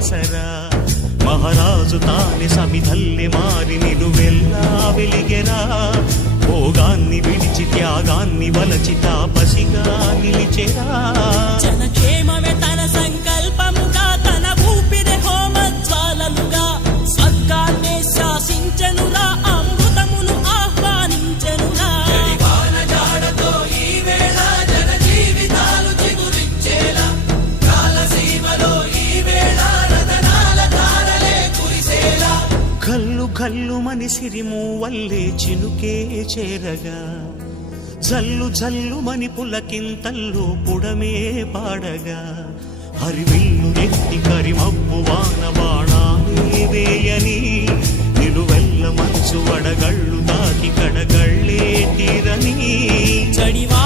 ఆసరా మహారాజు తానే సమిధల్లె మారి నిలువెల్లా వెలిగెరా భోగాన్ని విడిచి త్యాగాన్ని వలచి తాపసిగా నిలిచెరా జనక్షేమమే తన సంకల్పముగా తన ఊపిరి హోమజ్వాలలుగా స్వర్గాన్నే శాసించెనురా అమృతమును ఆహ్వానించెనురా జాడతో ఈ వేళ జన జీవితాలు చిగురించేలా కాలసీమలో ఈ వేళ రతనాల ధారలే కురిసేలా కల్లు కల్లు మని సిరిము వల్లే చినుకే చేరగా జల్లు జల్లు మని పులకింతల్లు పుడమే పాడగా హరివిల్లు నెత్తి కరిమబ్బు వాన బాణాలే వేయని నిలువెల్ల మనసు వడగళ్ళు తాకి కడగళ్ళే తీరని జడివా